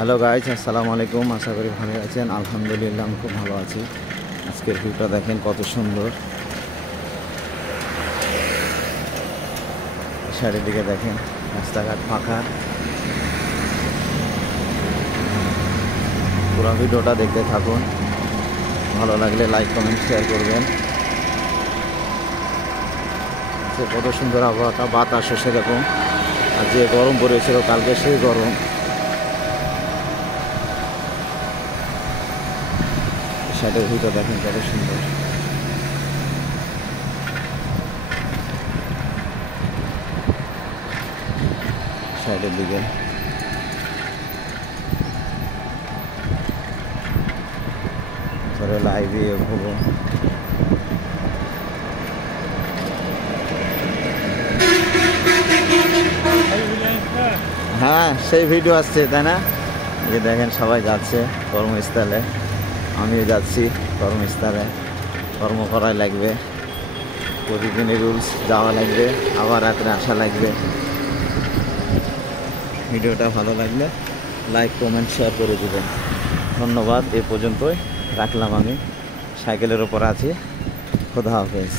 Hello guys, আসসালামু আলাইকুম। আশা করি ভালো আছেন। আলহামদুলিল্লাহ আমি খুব ভালো আছি। আজকের ভিউটা দেখেন কত সুন্দর। সাইডের দিকে দেখেন রাস্তাঘাট ফাঁকা। পুরো ভিডিওটা দেখতে থাকুন। ভালো লাগলে লাইক কমেন্ট শেয়ার করবেন। কত সুন্দর আবহাওয়াটা, বাতাসও সেরকম। আর যে গরম পড়েছিল কালকে সেই গরম। সাইডের ভিউটা দেখেন কত সুন্দর। সাইডের দিকে ধরে লাইভে ঘুরবো। হ্যাঁ, সেই ভিডিও আসছে তাই না? যে দেখেন সবাই যাচ্ছে কর্মস্থলে, আমিও যাচ্ছি কর্মস্থলে। কর্ম করাই লাগবে, প্রতিদিনই রুলস, যাওয়া লাগবে, আবার রাত্রে আসা লাগবে। ভিডিওটা ভালো লাগলে লাইক কমেন্ট শেয়ার করে দেবেন। ধন্যবাদ। এ পর্যন্তই রাখলাম। আমি সাইকেলের ওপর আছি। খোদা হাফেজ।